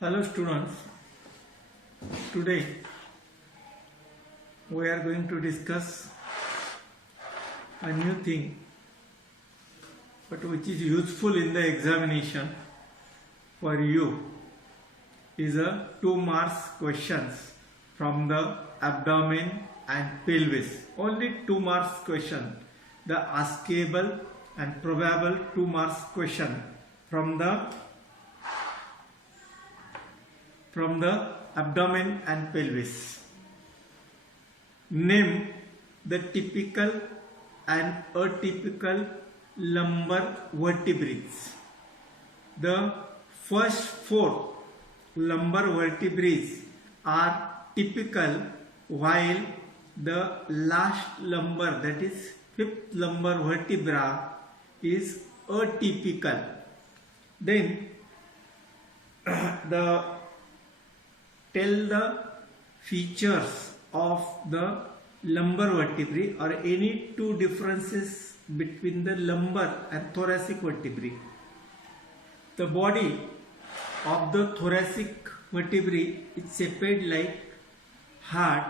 Hello students, today we are going to discuss a new thing but which is useful in the examination for you is a 2 marks questions from the abdomen and pelvis. Only 2 marks question, the askable and probable 2 marks question from the abdomen and pelvis. Name the typical and atypical lumbar vertebrae. The first 4 lumbar vertebrae are typical, while the last lumbar, that is 5th lumbar vertebra, is atypical. Then tell the features of the lumbar vertebrae or any 2 differences between the lumbar and thoracic vertebrae. The body of the thoracic vertebrae is shaped like heart,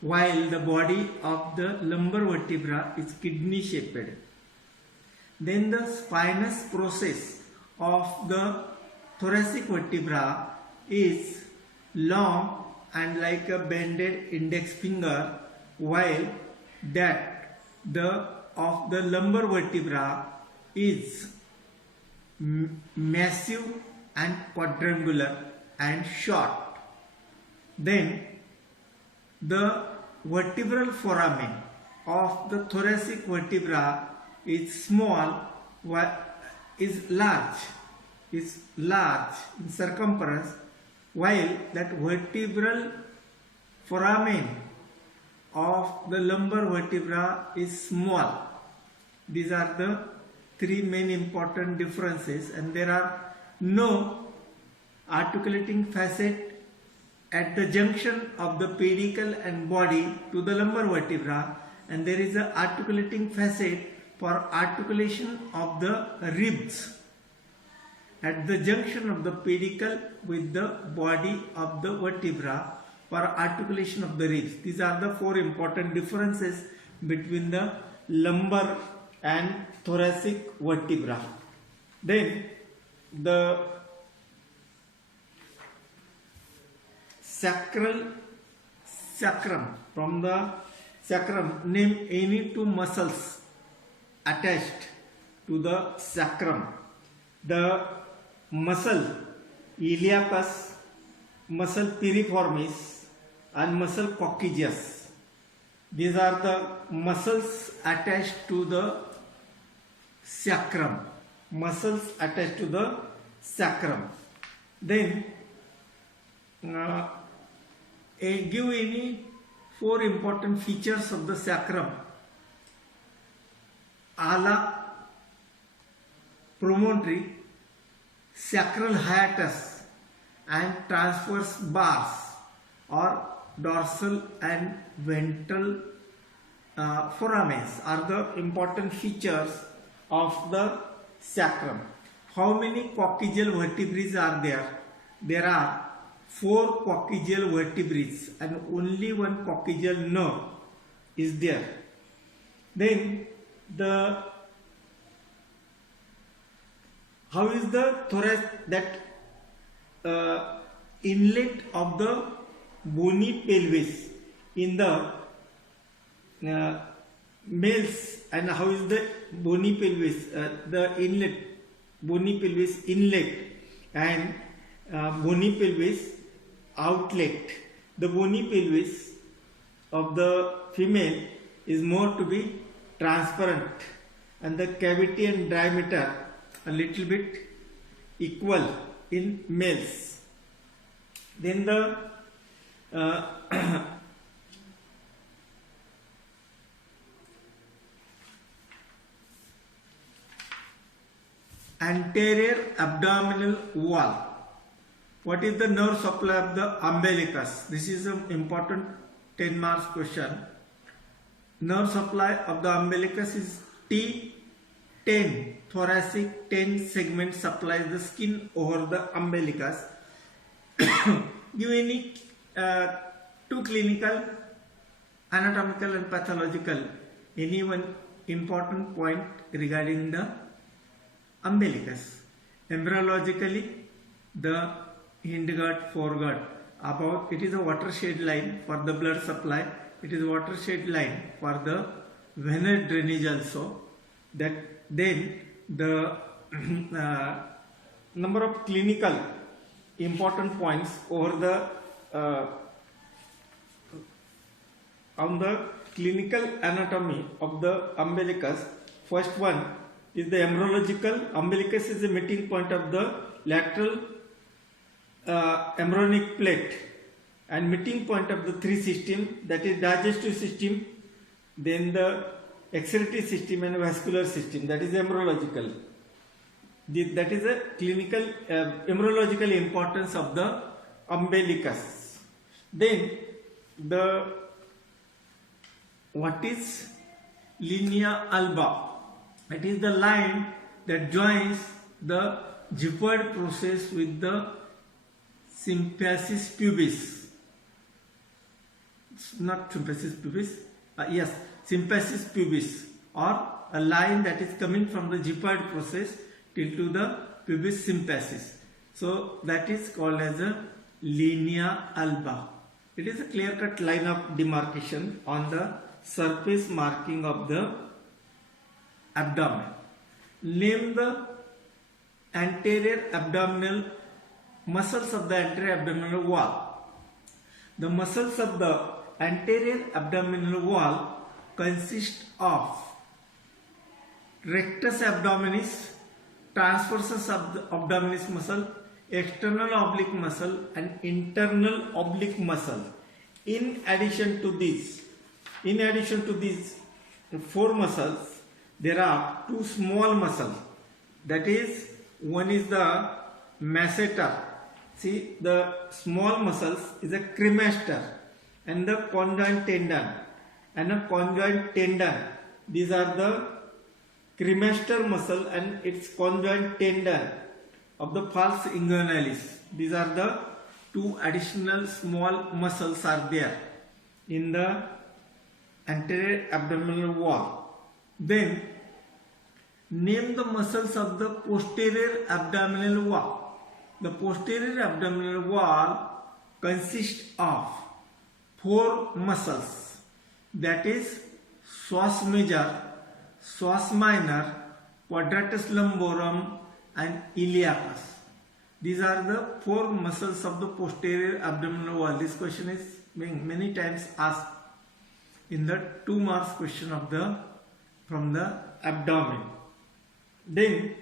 while the body of the lumbar vertebra is kidney shaped. Then the spinous process of the thoracic vertebra is long and like a bended index finger, while that of the lumbar vertebra is massive and quadrangular and short. Then the vertebral foramen of the thoracic vertebra is small, is large in circumference, while that vertebral foramen of the lumbar vertebra is small. These are the 3 main important differences, and there are no articulating facet at the junction of the pedicle and body to the lumbar vertebra, and there is an articulating facet for articulation of the ribs at the junction of the pedicle with the body of the vertebra for articulation of the ribs. These are the 4 important differences between the lumbar and thoracic vertebra. Then the sacrum, from the sacrum, name any 2 muscles attached to the sacrum. The muscle iliacus, muscle piriformis, and muscle coccygeus. These are the muscles attached to the sacrum. Then give any 4 important features of the sacrum: ala, promontory, sacral hiatus, and transverse bars or dorsal and ventral foramens are the important features of the sacrum. How many coccygeal vertebrae are there? There are 4 coccygeal vertebrae and only 1 coccygeal nerve is there. Then how is the thorax, that inlet of the bony pelvis in the males, and how is the bony pelvis, the inlet, bony pelvis inlet and bony pelvis outlet. The bony pelvis of the female is more to be transparent, and the cavity and diameter a little bit equal in males. Then the anterior abdominal wall. What is the nerve supply of the umbilicus? This is an important 10 marks question. Nerve supply of the umbilicus is T10 thoracic 10 segment supplies the skin over the umbilicus. Give any two clinical, anatomical and pathological, any one important point regarding the umbilicus. Embryologically, the hindgut, foregut, about it is a watershed line for the blood supply. It is a watershed line for the venous drainage also. That then the number of clinical important points over the on the clinical anatomy of the umbilicus. First one is the embryological. Umbilicus is the meeting point of the lateral embryonic plate and meeting point of the three system, that is digestive system, then the excretory system and vascular system, that is embryological. That is a clinical embryological importance of the umbilicus. Then the what is linea alba? It is the line that joins the Gifford process with the symphysis pubis. It's not symphysis pubis. Yes, symphysis pubis, or a line that is coming from the Gifford process till to the pubis symphysis. So that is called as a linea alba. It is a clear-cut line of demarcation on the surface marking of the abdomen. Name the anterior abdominal muscles of the anterior abdominal wall. The muscles of the anterior abdominal wall consist of rectus abdominis, transversus abdominis muscle, external oblique muscle and internal oblique muscle. In addition to these four muscles, there are two small muscles. That is, one is the masseter. See, the small muscles is a cremaster and the conjoint tendon and a conjoint tendon. These are the cremaster muscle and its conjoint tendon of the falx inguinalis. These are the two additional small muscles are there in the anterior abdominal wall. Then name the muscles of the posterior abdominal wall. The posterior abdominal wall consists of four muscles, that is psoas major, psoas minor, quadratus lumborum and iliacus. These are the four muscles of the posterior abdominal wall. This question is being many times asked in the 2 marks question of the from the abdomen. Then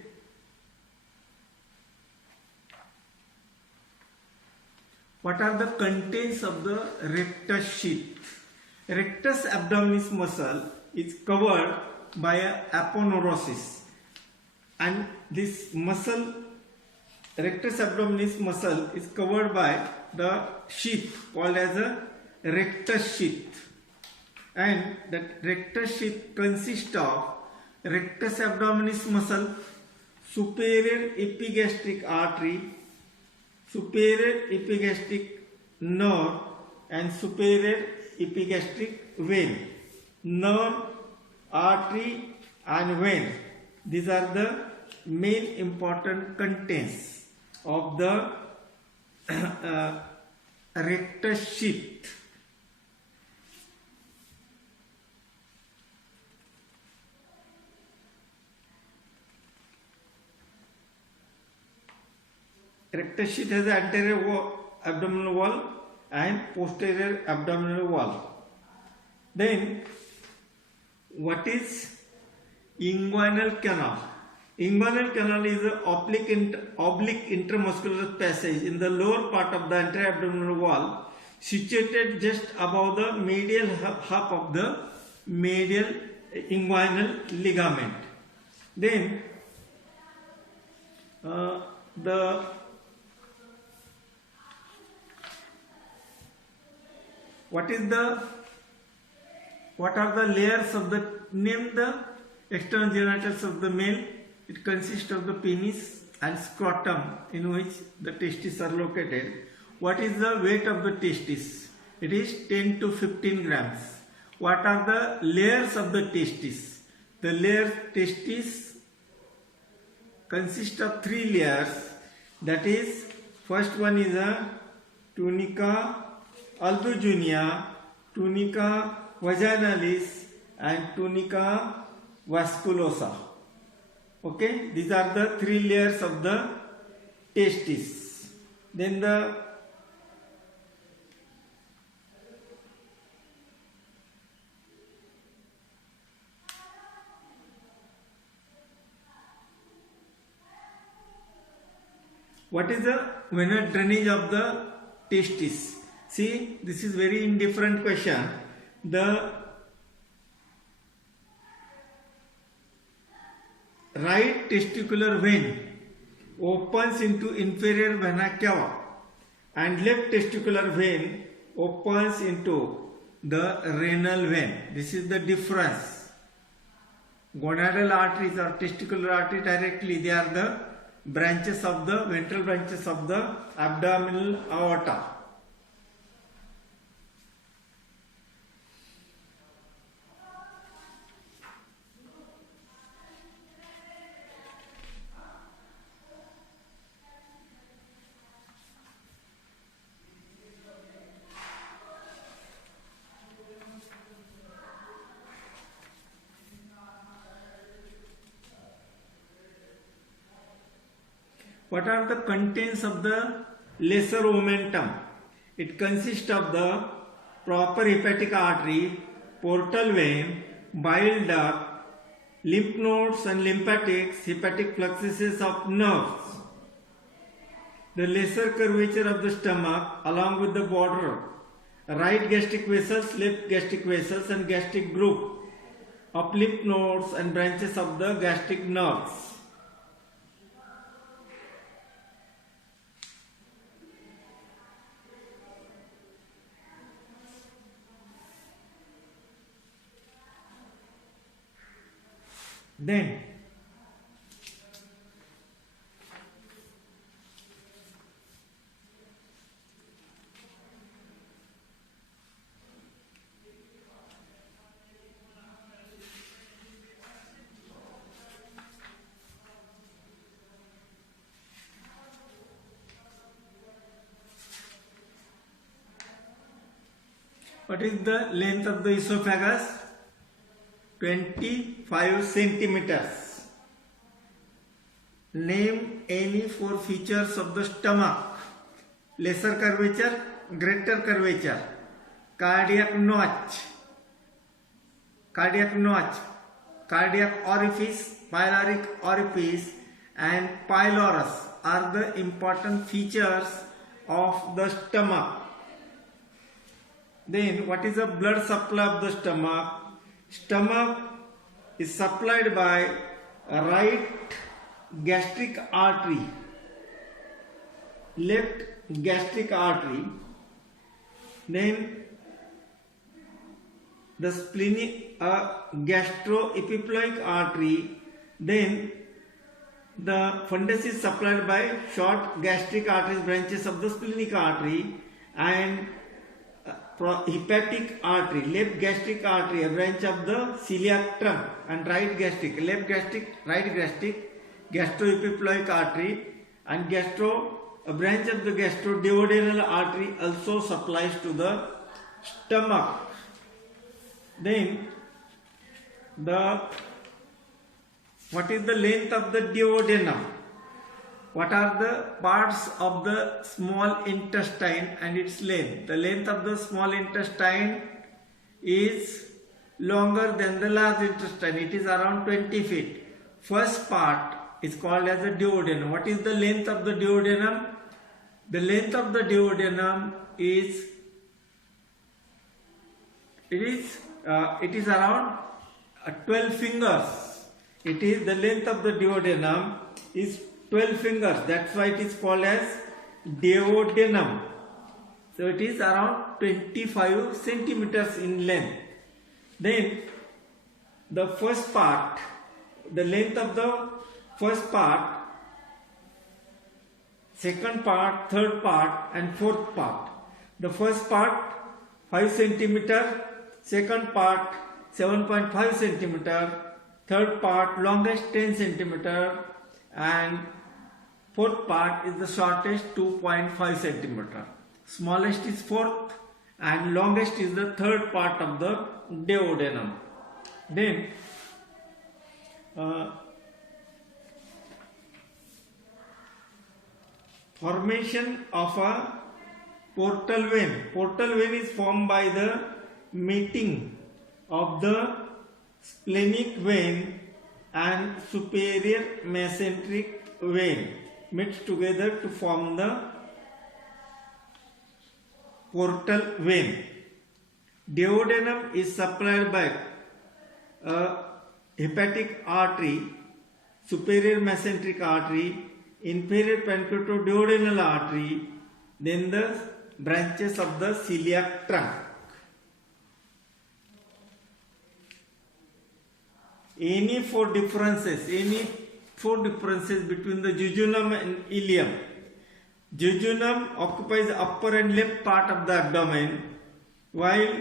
what are the contents of the rectus sheath? Rectus abdominis muscle is covered by a aponeurosis, and this muscle, rectus abdominis muscle, is covered by the sheath called as a rectus sheath, and that rectus sheath consists of rectus abdominis muscle, superior epigastric artery, superior epigastric nerve and superior epigastric vein. Nerve, artery and vein, these are the main important contents of the rectus sheath. Rectus sheath has an anterior abdominal wall and posterior abdominal wall. Then what is inguinal canal? Inguinal canal is an oblique intramuscular passage in the lower part of the anterior abdominal wall, situated just above the medial half of the medial inguinal ligament. Then what are the layers of the, name the external genitals of the male? It consists of the penis and scrotum in which the testes are located. What is the weight of the testis? It is 10 to 15 grams. What are the layers of the testis? The layer testis consist of 3 layers. That is, first one is a tunica albuginea, tunica vaginalis and tunica vasculosa. Okay, these are the 3 layers of the testis. Then what is the venous drainage of the testis? See, this is very indifferent question. The right testicular vein opens into inferior vena cava and left testicular vein opens into the renal vein. This is the difference. Gonadal arteries or testicular artery directly, they are the branches of the ventral branches of the abdominal aorta. What are the contents of the lesser omentum? It consists of the proper hepatic artery, portal vein, bile duct, lymph nodes and lymphatics, hepatic fluxuses of nerves. The lesser curvature of the stomach along with the border, right gastric vessels, left gastric vessels and gastric group of lymph nodes and branches of the gastric nerves. Then what is the length of the esophagus? 25 centimeters. Name any 4 features of the stomach. Lesser curvature, greater curvature, cardiac notch, cardiac orifice, pyloric orifice and pylorus are the important features of the stomach. Then what is the blood supply of the stomach? Stomach is supplied by a right gastric artery, left gastric artery, then the splenic gastroepiploic artery, then the fundus is supplied by short gastric arteries, branches of the splenic artery, and hepatic artery, left gastric artery, a branch of the celiac trunk, and right gastric, left gastric, right gastric, gastroepiploic artery, and a branch of the gastroduodenal artery also supplies to the stomach. Then what is the length of the duodenum? What are the parts of the small intestine and its length? The length of the small intestine is longer than the large intestine. It is around 20 feet. First part is called as the duodenum. What is the length of the duodenum? The length of the duodenum is around 12 fingers. The length of the duodenum is 12 fingers. That's why it is called as duodenum. So it is around 25 centimeters in length. Then the first part, the length of the first part, second part, third part and fourth part. The first part 5 centimeter, second part 7.5 centimeter, third part longest 10 centimeter and fourth part is the shortest 2.5 centimeter. Smallest is fourth and longest is the third part of the duodenum. Then formation of a portal vein. Portal vein is formed by the meeting of the splenic vein and superior mesenteric vein mixed together to form the portal vein. Duodenum is supplied by a hepatic artery, superior mesenteric artery, inferior pancreatoduodenal artery, then the branches of the celiac trunk. Any four differences between the jejunum and ileum. Jejunum occupies the upper and left part of the abdomen, while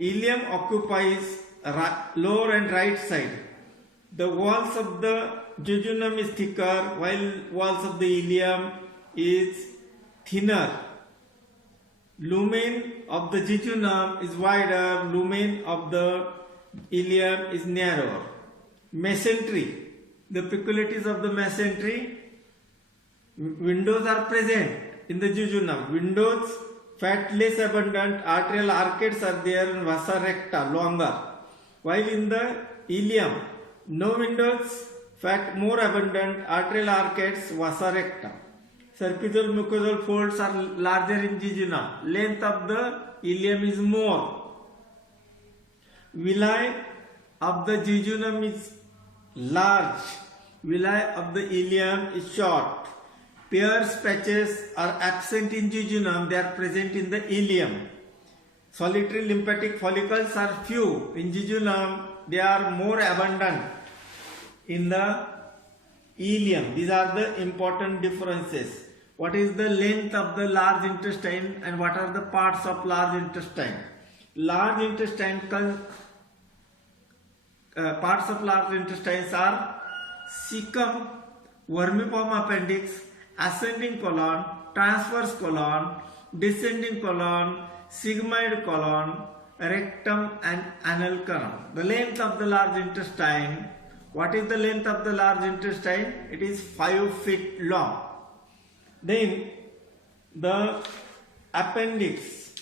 ileum occupies lower and right side. The walls of the jejunum is thicker, while walls of the ileum is thinner. Lumen of the jejunum is wider, lumen of the ileum is narrower. Mesentery. The peculiarities of the mesentery. Windows are present in the jejunum. Windows, fat less abundant, arterial arcades are there and vasa recta longer. While in the ileum, no windows, fat more abundant, arterial arcades, vasa recta. Surfacial mucosal folds are larger in jejunum. Length of the ileum is more. Villi of the jejunum is large. Villi of the ileum is short. Pairs patches are absent in jejunum, they are present in the ileum. Solitary lymphatic follicles are few. In jejunum, they are more abundant in the ileum. These are the important differences. What is the length of the large intestine and what are the parts of large intestine? Large intestine parts of large intestines are cecum, vermiform appendix, ascending colon, transverse colon, descending colon, sigmoid colon, rectum and anal colon. The length of the large intestine. What is the length of the large intestine? It is 5 feet long. Then the appendix.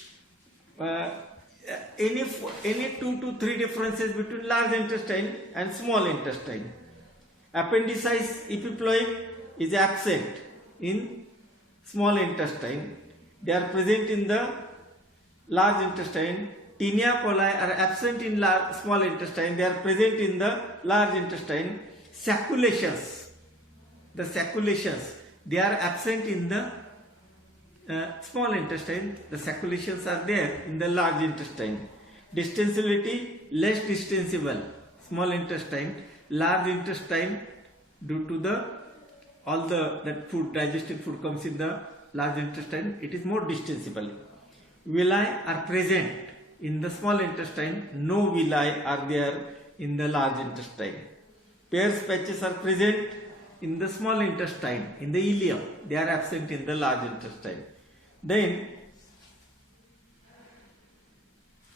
Any 2 to 3 differences between large intestine and small intestine. Appendicitis epiploic is absent in small intestine. They are present in the large intestine. Tinea coli are absent in small intestine. They are present in the large intestine. Saculations. The saculations. They are absent in the small intestine. The saculations are there in the large intestine. Distensibility, less distensible. Small intestine. Large intestine, due to the that food, digested food comes in the large intestine, it is more distensible. Villi are present in the small intestine. No villi are there in the large intestine. Pairs patches are present in the small intestine, in the ileum. They are absent in the large intestine. Then,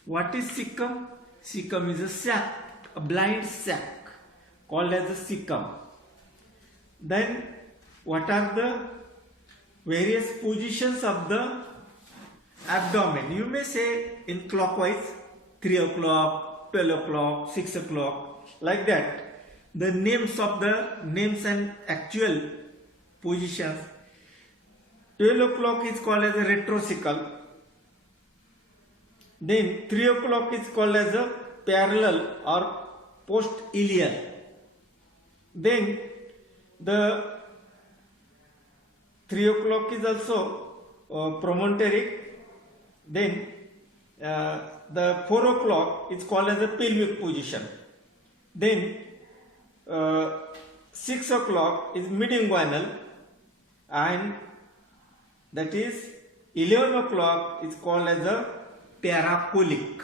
what is cecum? Cecum is a sac, a blind sac, called as a cecum. Then, what are the various positions of the abdomen? You may say in clockwise, 3 o'clock, 12 o'clock, 6 o'clock, like that. The names and actual positions. 12 o'clock is called as a retrocecal. Then 3 o'clock is called as a parallel or post-ileal. Then the 3 o'clock is also promontoric. Then the 4 o'clock is called as a pelvic position. Then 6 o'clock is mid-inguinal, and that is 11 o'clock is called as a paracolic.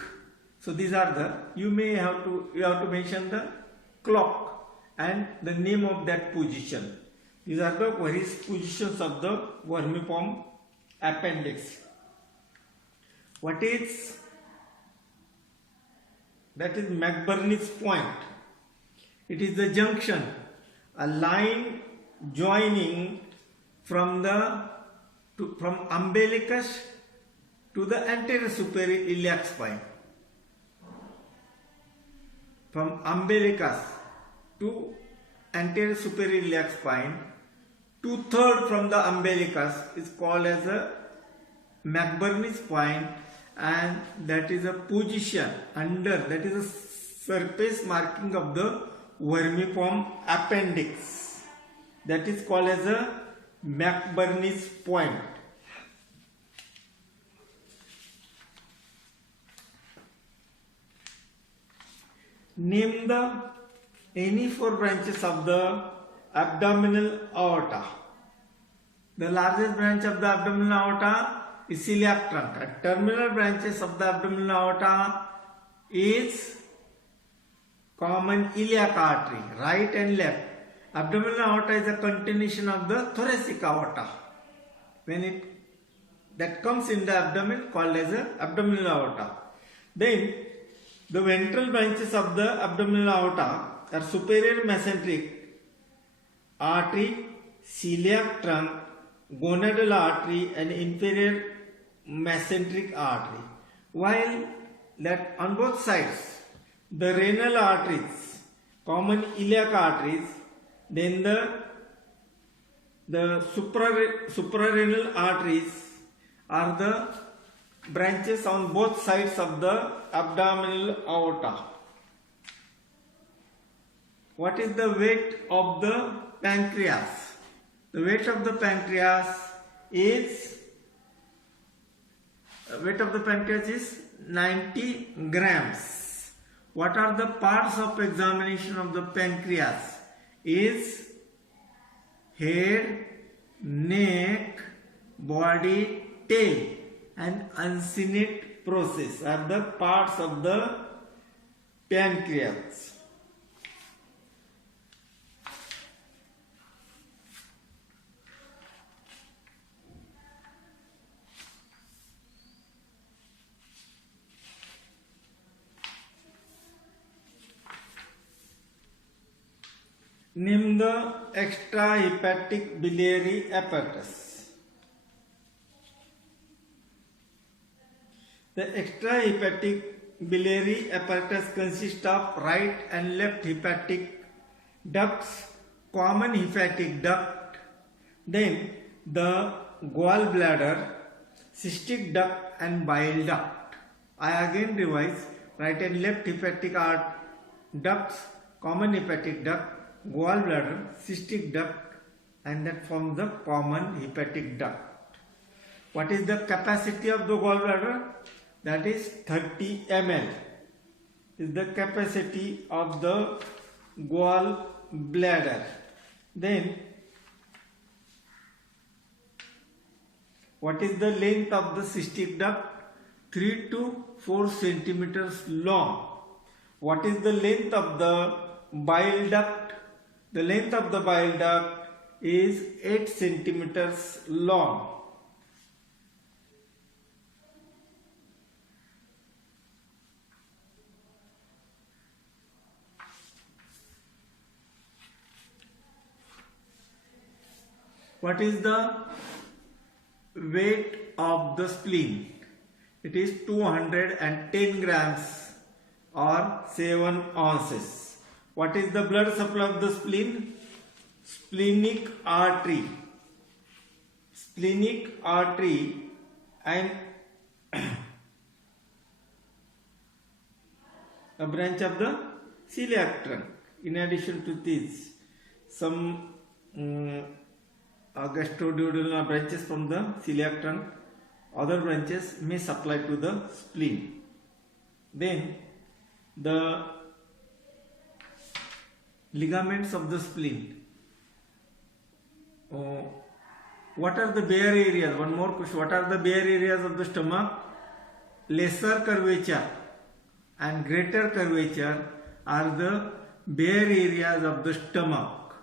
So these are the, you have to mention the clock and the name of that position. These are the various positions of the vermiform appendix. What is that? Is McBurney's point. It is the junction, a line joining from umbilicus to the anterior superior iliac spine. From umbilicus to anterior superior iliac spine, 2/3 from the umbilicus is called as a McBurney's point, and that is a position under, that is a surface marking of the vermiform appendix, that is called as a McBurney's point. Name the any 4 branches of the abdominal aorta. The largest branch of the abdominal aorta is celiac trunk. Terminal branches of the abdominal aorta is common iliac artery, right and left. Abdominal aorta is a continuation of the thoracic aorta. When that comes in the abdomen, called as a abdominal aorta. Then the ventral branches of the abdominal aorta are superior mesenteric artery, celiac trunk, gonadal artery, and inferior mesenteric artery. While that on both sides, the renal arteries, common iliac arteries, then the suprarenal arteries are the branches on both sides of the abdominal aorta. What is the weight of the pancreas? The weight of the pancreas is 90 grams. What are the parts of examination of the pancreas? Is head, neck, body, tail, and uncinate process are the parts of the pancreas. Name the extrahepatic biliary apparatus. The extrahepatic biliary apparatus consists of right and left hepatic ducts, common hepatic duct, then the gallbladder, cystic duct, and bile duct. I again revise: right and left hepatic ducts, common hepatic duct, gallbladder, cystic duct, and that forms the common hepatic duct. What is the capacity of the gallbladder? That is 30 ml is the capacity of the gallbladder. Then what is the length of the cystic duct? 3 to 4 centimeters long. What is the length of the bile duct? The length of the bile duct is 8 centimeters long. What is the weight of the spleen? It is 210 grams or 7 ounces. What is the blood supply of the spleen? Splenic artery. Splenic artery and a branch of the celiac trunk. In addition to this, some gastroduodenal branches from the celiac trunk, other branches may supply to the spleen. Then the ligaments of the spleen. uh, what are the bare areas? One more question. What are the bare areas of the stomach? Lesser curvature and greater curvature are the bare areas of the stomach.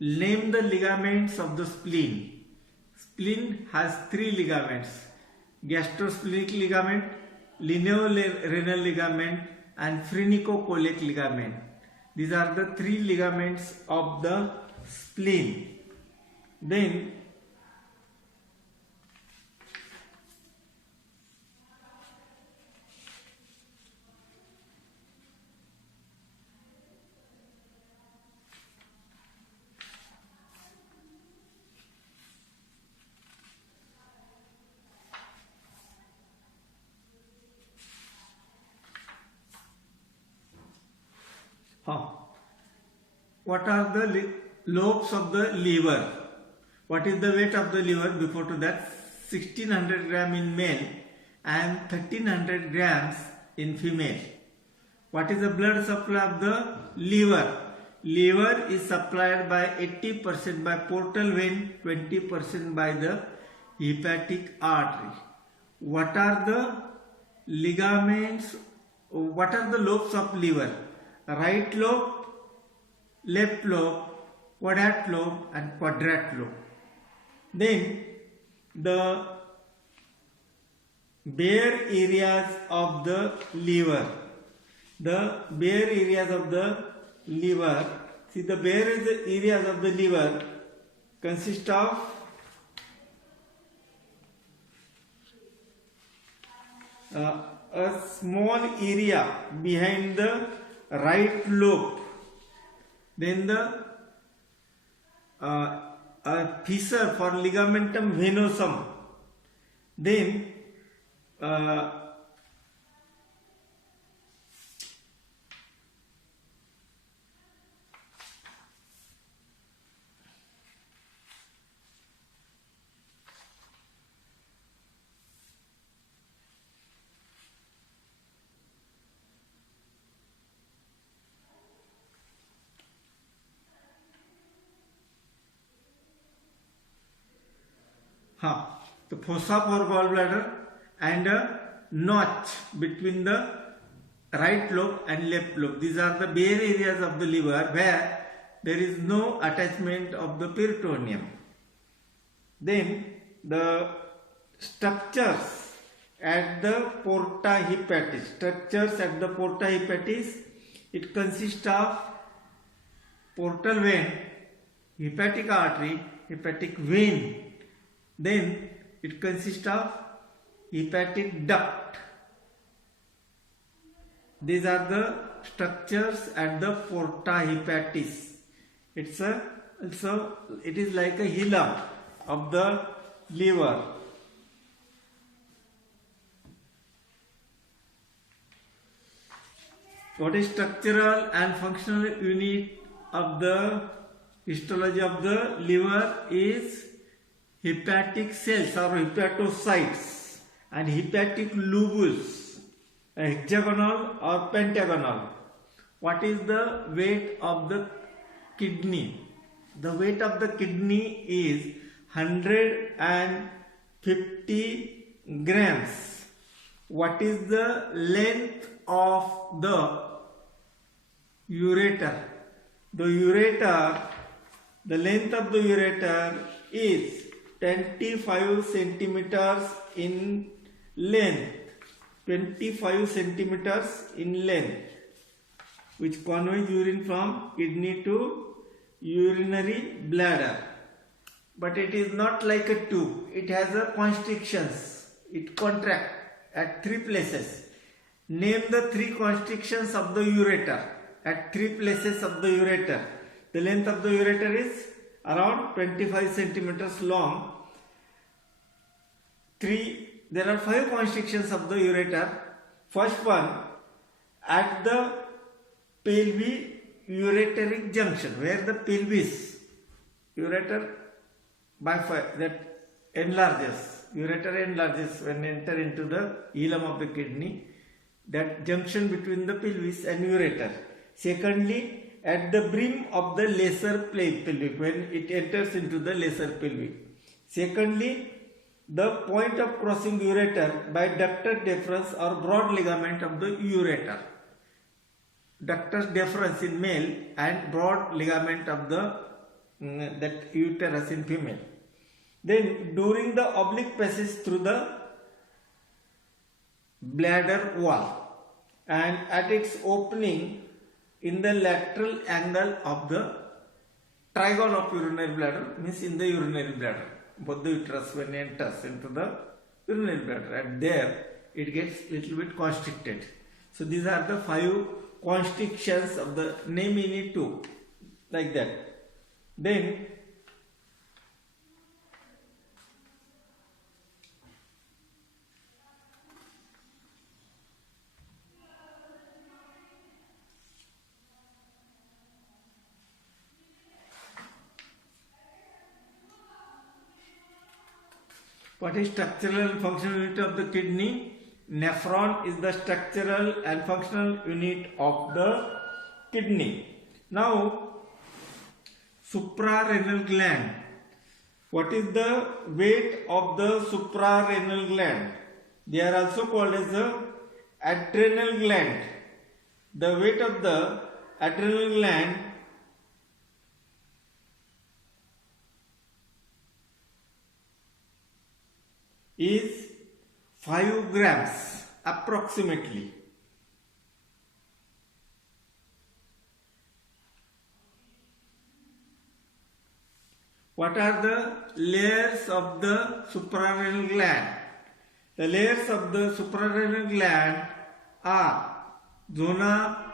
Name the ligaments of the spleen. Spleen has three ligaments: gastrosplenic ligament, lineorenal ligament, and phrenicocholic ligament. These are the three ligaments of the spleen. Then what are the lobes of the liver? What is the weight of the liver? Before to that, 1600 gram in male and 1300 grams in female. What is the blood supply of the liver? Liver is supplied by 80% by portal vein, 20% by the hepatic artery. What are the ligaments? What are the lobes of liver? Right lobe, left lobe, quadrate lobe, and quadrate lobe. Then the bare areas of the liver. The bare areas of the liver. See, the bare areas of the liver consist of a small area behind the right lobe, then the a fissure for ligamentum venosum, then the fossa for gallbladder and a notch between the right lobe and left lobe. These are the bare areas of the liver where there is no attachment of the peritoneum. Then the structures at the porta hepatis. Structures at the porta hepatis, it consists of portal vein, hepatic artery, hepatic vein. Then it consists of hepatic duct. These are the structures at the porta hepatis. It is like a hilum of the liver. What is structural and functional unit of the histology of the liver is hepatic cells or hepatocytes and hepatic lobules, hexagonal or pentagonal. What is the weight of the kidney? The weight of the kidney is 150 grams. What is the length of the ureter? The length of the ureter is 25 centimeters in length. 25 centimeters in length, which conveys urine from kidney to urinary bladder. But it is not like a tube. It has a constrictions. It contracts at three places. Name the three constrictions of the ureter. At three places of the ureter. The length of the ureter is around 25 centimeters long. There are 5 constrictions of the ureter. First one, at the pelvic-ureteric junction, where the pelvis, ureter that enlarges, ureter enlarges when enter into the ileum of the kidney, that junction between the pelvis and ureter. Secondly, at the brim of the lesser pelvic, when it enters into the lesser pelvic. Secondly, the point of crossing ureter by ductus deferens or broad ligament of the ureter. Ductus deferens in male and broad ligament of the that uterus in female. Then during the oblique passage through the bladder wall and at its opening in the lateral angle of the trigon of urinary bladder, means in the urinary bladder, both the uterus when it enters into the urinary bladder, and there it gets little bit constricted. So these are the 5 constrictions of the Nemenyi tube, like that. Then what is structural and functional unit of the kidney? Nephron is the structural and functional unit of the kidney. Now, suprarenal gland. What is the weight of the suprarenal gland? They are also called as the adrenal gland. The weight of the adrenal gland is 5 grams approximately. What are the layers of the suprarenal gland? The layers of the suprarenal gland are zona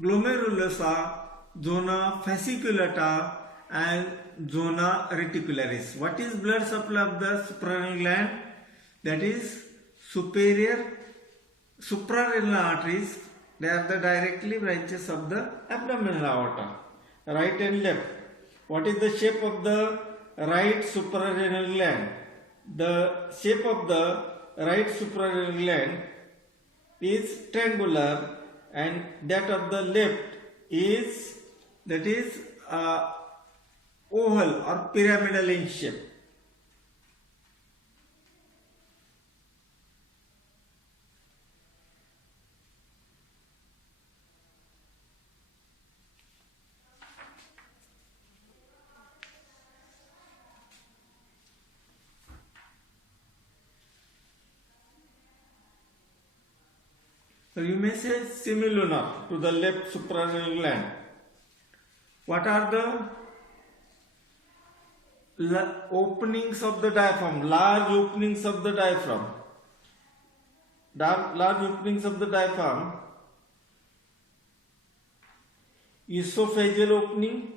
glomerulosa, zona fasciculata, and zona reticularis. What is blood supply of the suprarenal gland? That is suprarenal arteries. They are the directly branches of the abdominal aorta, right and left. What is the shape of the right suprarenal gland? The shape of the right suprarenal gland is triangular, and that of the left is oval or pyramidal in shape. So you may say semilunar to the left suprarenal gland. What are the openings of the diaphragm? Large openings of the diaphragm. Large openings of the diaphragm. Esophageal opening.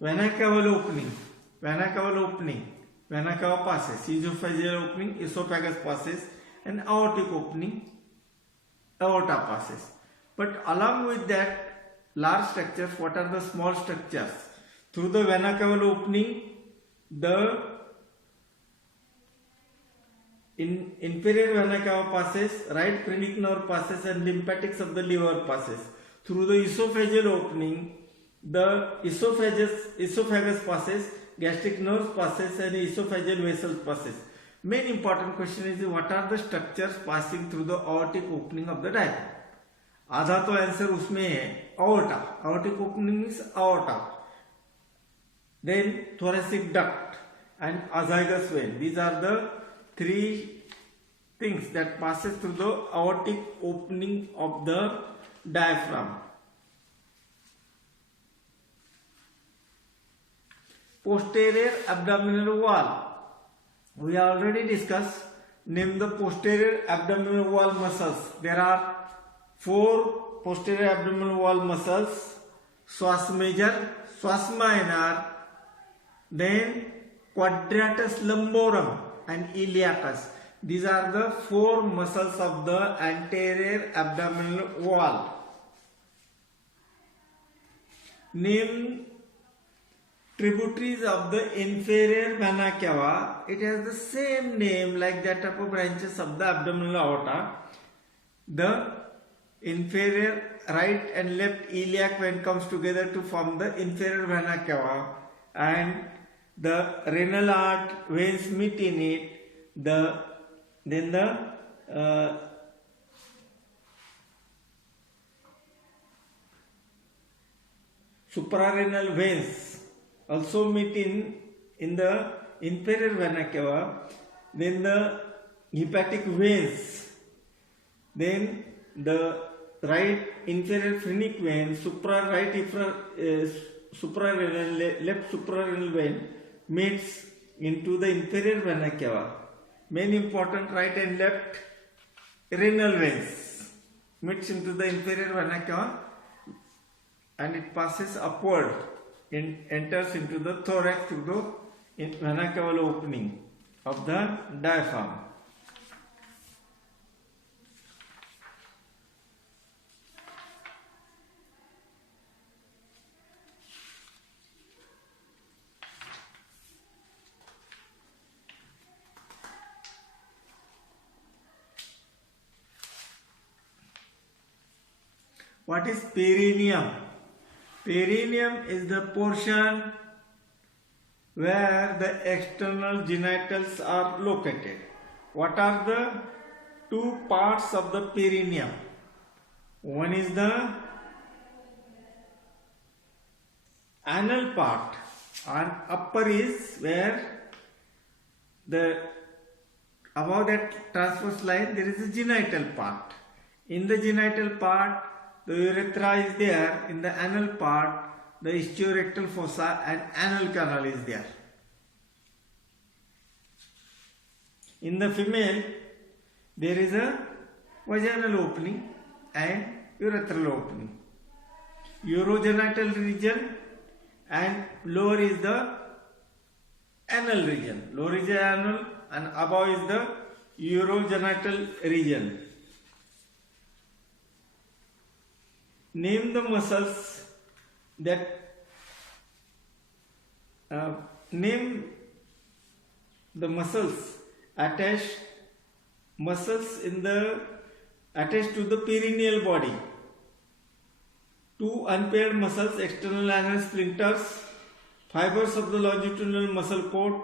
Vena cava opening. Vena cava opening. Vena cava passes. Esophageal opening. Esophagus passes. And aortic opening. Aorta passes. But along with that large structures, what are the small structures? Through the vena cava opening, the inferior vena cava passes, right phrenic nerve passes, and lymphatics of the liver passes. Through the esophageal opening, the esophagus passes, gastric nerves passes, and esophageal vessels passes. Main important question is what are the structures passing through the aortic opening of the diaphragm? आधा तो answer उसमें है aorta. Aortic opening means aorta. Then thoracic duct and azygous vein. These are the 3 things that passes through the aortic opening of the diaphragm. Posterior abdominal wall. We already discussed. Name the posterior abdominal wall muscles. There are 4 posterior abdominal wall muscles: psoas major, psoas minor, then quadratus lumborum and iliacus. These are the 4 muscles of the anterior abdominal wall. Name tributaries of the inferior vena cava. It has the same name like that of branches of the abdominal aorta. The inferior right and left iliac vein comes together to form the inferior vena cava, and the renal arch veins meet in it. Then the suprarenal veins also meet in the inferior vena cava. Then the hepatic veins, then the right inferior phrenic vein, suprarenal left suprarenal vein meets into the inferior vena cava. Main important right and left renal veins meets into the inferior vena cava, and it passes upward and enters into the thorax through the vena caval opening of the diaphragm. What is perineum? Perineum is the portion where the external genitals are located. What are the two parts of the perineum? One is the anal part, and upper is where above that transverse line there is a genital part. In the genital part, the urethra is there. In the anal part, the istiorectal fossa and anal canal is there. In the female, there is a vaginal opening and urethral opening. Urogenital region and lower is the anal region. Lower is the anal and above is the urogenital region. Name the muscles that name the muscles attached to the perineal body. Two unpaired muscles, external anal sphincters, fibers of the longitudinal muscle cord.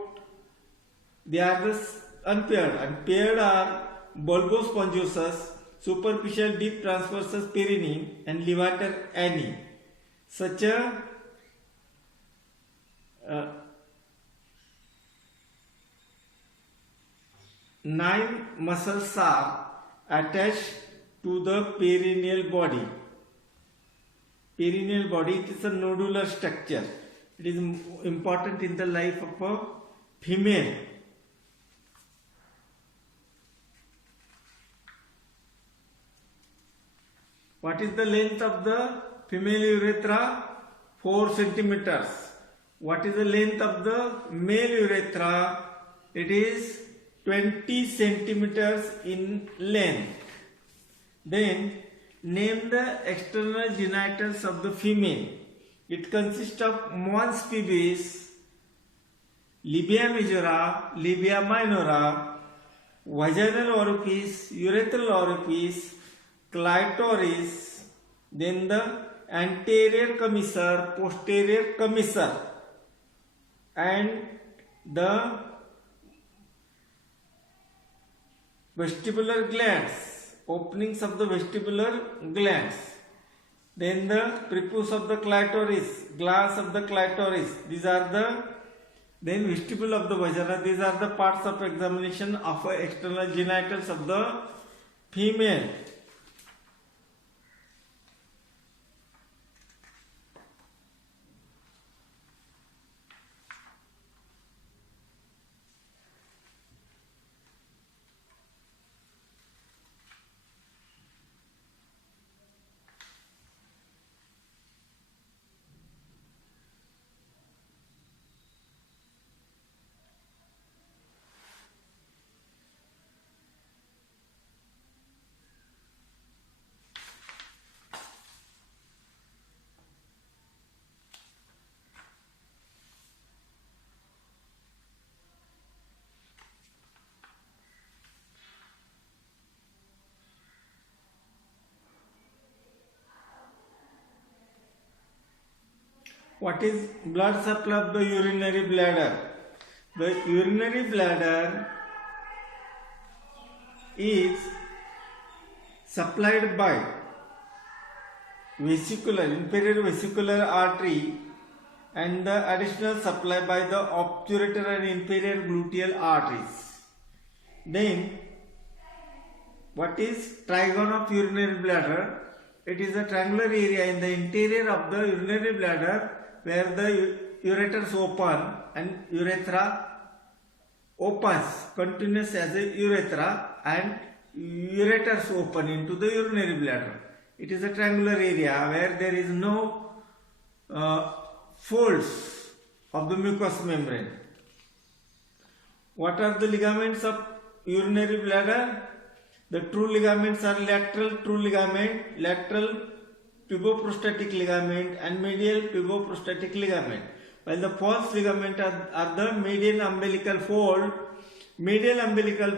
They are the unpaired. And paired are bulbospongiosus, superficial deep transversus perineum, and levator ani. Such a 9 muscles are attached to the perineal body. Perineal body, it is a nodular structure. It is important in the life of a female. What is the length of the female urethra? 4 centimeters. What is the length of the male urethra? It is 20 centimeters in length. Then name the external genitals of the female. It consists of mons pubis, labia majora, labia minora, vaginal orifice, urethral orifice, clitoris, then the anterior commissure, posterior commissure, and the vestibular glands, openings of the vestibular glands, then the prepuce of the clitoris, glans of the clitoris. These are the then vestibule of the vagina. These are the parts of examination of external genitals of the female. What is blood supply of the urinary bladder? The urinary bladder is supplied by vesicular, inferior vesicular artery and the additional supply by the obturator and inferior gluteal arteries. Then, what is trigon of urinary bladder? It is a triangular area in the interior of the urinary bladder where the ureters open and urethra opens continuous as a urethra and ureters open into the urinary bladder. It is a triangular area where there is no folds of the mucous membrane. What are the ligaments of urinary bladder? The true ligaments are lateral true ligament, lateral puboprostatic ligament and medial puboprostatic ligament. While the false ligament are the median umbilical fold, medial umbilical,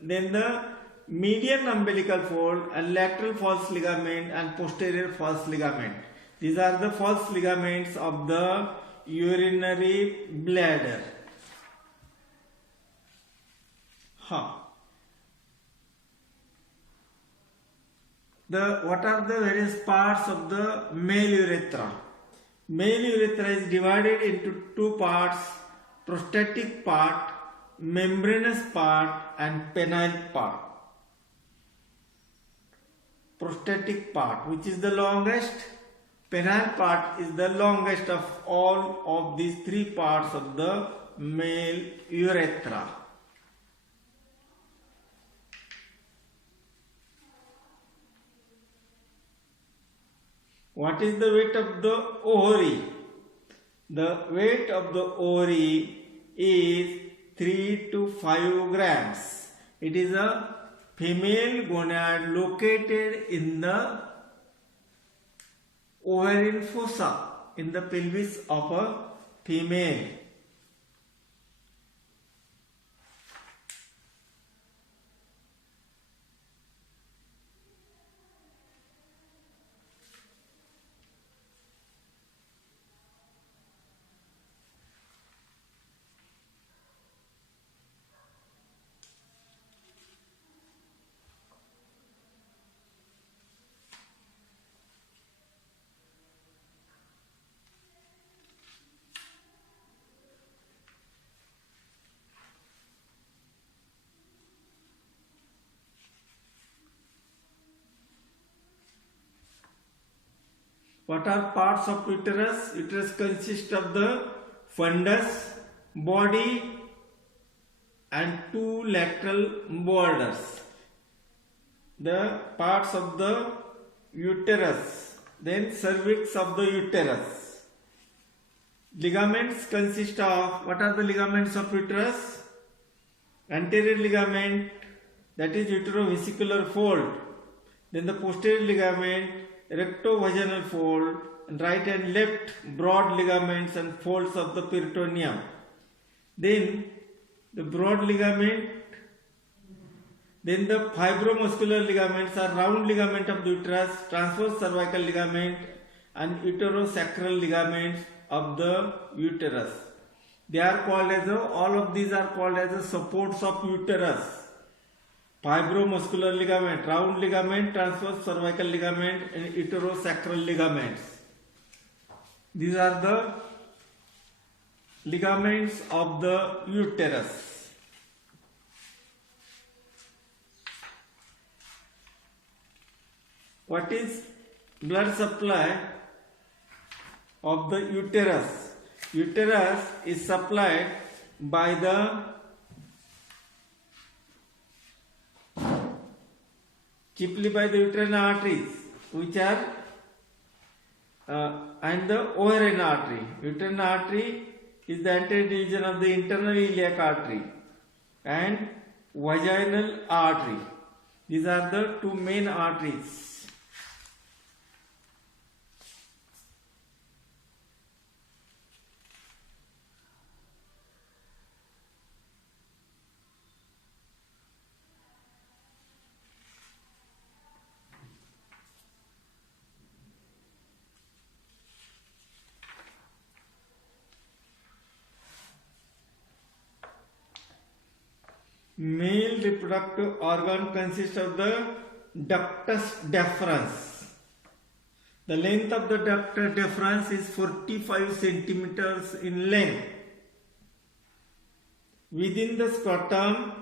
then the median umbilical fold and lateral false ligament and posterior false ligament. These are the false ligaments of the urinary bladder. What are the various parts of the male urethra? Male urethra is divided into two parts: prostatic part, membranous part and penile part. Prostatic part, which is the longest, penile part is the longest of all of these three parts of the male urethra. What is the weight of the ovary? The weight of the ovary is 3 to 5 grams. It is a female gonad located in the ovarian fossa, in the pelvis of a female. What are parts of uterus? Uterus consists of the fundus, body and two lateral borders. The parts of the uterus, then cervix of the uterus. Ligaments consist of, what are the ligaments of uterus? Anterior ligament, that is uterovesicular fold. Then the posterior ligament, rectovaginal fold, and right and left broad ligaments and folds of the peritoneum. Then the broad ligament, then the fibromuscular ligaments are round ligament of the uterus, transverse cervical ligament and uterosacral ligaments of the uterus. They are called as all of these are called as the supports of uterus. Fibromuscular ligament, round ligament, transverse cervical ligament and uterosacral ligaments. These are the ligaments of the uterus. What is blood supply of the uterus? Uterus is supplied by the chiefly by the uterine arteries, which are and the ovarian artery. Uterine artery is the anterior division of the internal iliac artery and vaginal artery. These are the two main arteries. Male reproductive organ consists of the ductus deferens. The length of the ductus deferens is 45 centimeters in length. Within the scrotum,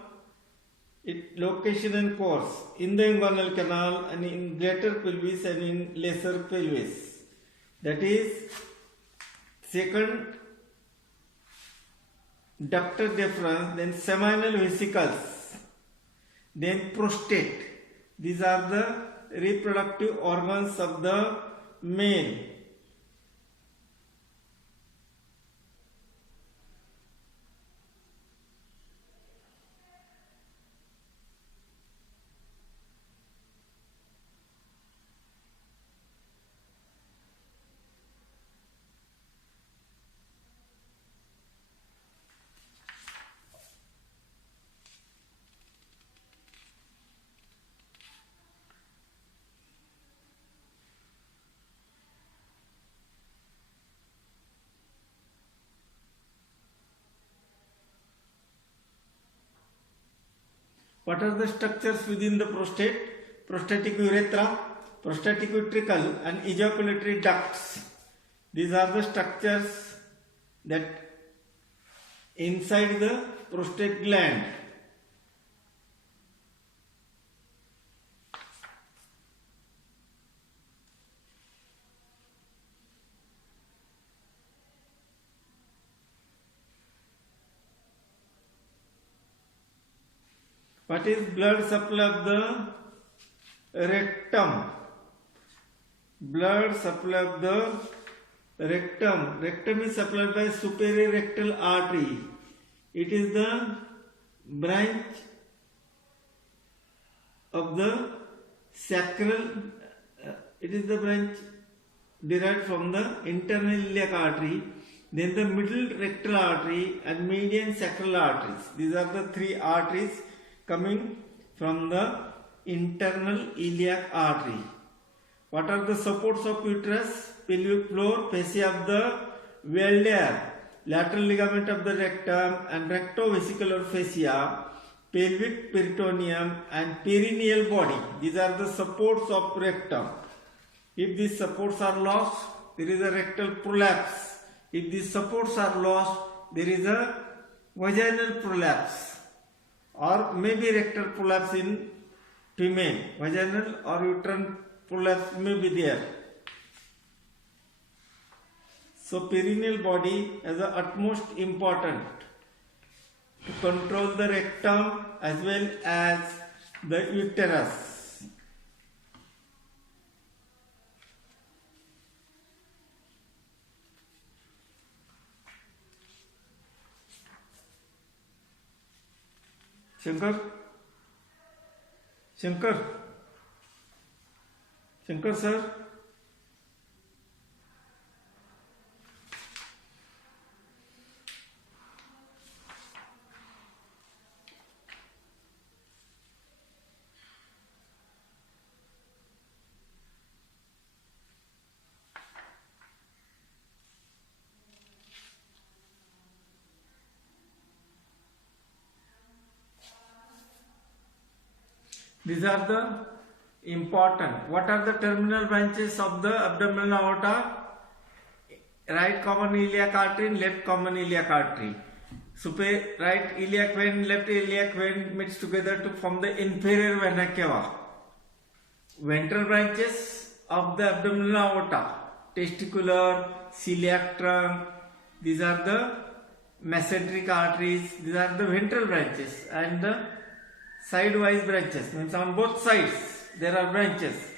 its location and course in the inguinal canal and in greater pelvis and in lesser pelvis. That is, second ductus deferens, then seminal vesicles, then prostate. These are the reproductive organs of the male. What are the structures within the prostate? Prostatic urethra, prostatic ventricle and ejaculatory ducts. These are the structures that inside the prostate gland. What is blood supply of the rectum? Blood supply of the rectum. Rectum is supplied by superior rectal artery. It is the branch of the sacral. It is the branch derived from the internal iliac artery. Then the middle rectal artery and median sacral arteries. These are the three arteries coming from the internal iliac artery. What are the supports of uterus? Pelvic floor, fascia of the Valder, lateral ligament of the rectum and rectovesicular fascia, pelvic peritoneum and perineal body. These are the supports of rectum. If these supports are lost, there is a rectal prolapse. If these supports are lost, there is a vaginal prolapse, or maybe rectal prolapse in female. Vaginal or uterine prolapse may be there. So perineal body is the utmost important to control the rectum as well as the uterus. Shankar sir. These are the important. What are the terminal branches of the abdominal aorta? Right common iliac artery and left common iliac artery. Right iliac vein, left iliac vein meets together to form the inferior vena cava. Ventral branches of the abdominal aorta, testicular, celiac trunk. These are the mesenteric arteries. These are the ventral branches, and the side-wise branches, means on both sides there are branches.